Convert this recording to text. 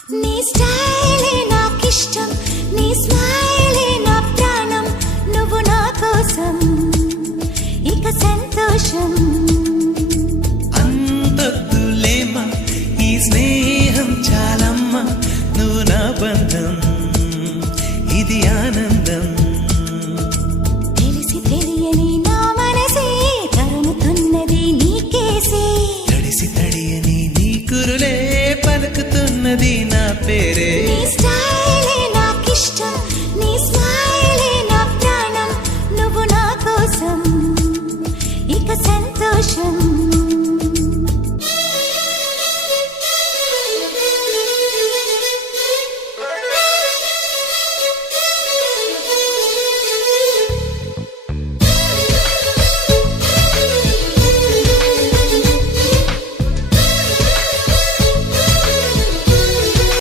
నీ స్టైలే నాకిష్టం, నీ స్మైలే నా ప్రాణం, నువ్వు నా కోసం ఇక సంతోషం. అంతొద్దులేమా ఈ స్నేహం చాలమ్మా, నువ్వు నా బంధం ఇది ఆనందం. తెలిసి తెలియని నా మనసే తరుముతున్నది నీకేసే, తడిసి తడియని నీ కురులే పలుకుతున్నది నా పేరే. నీ స్టైలే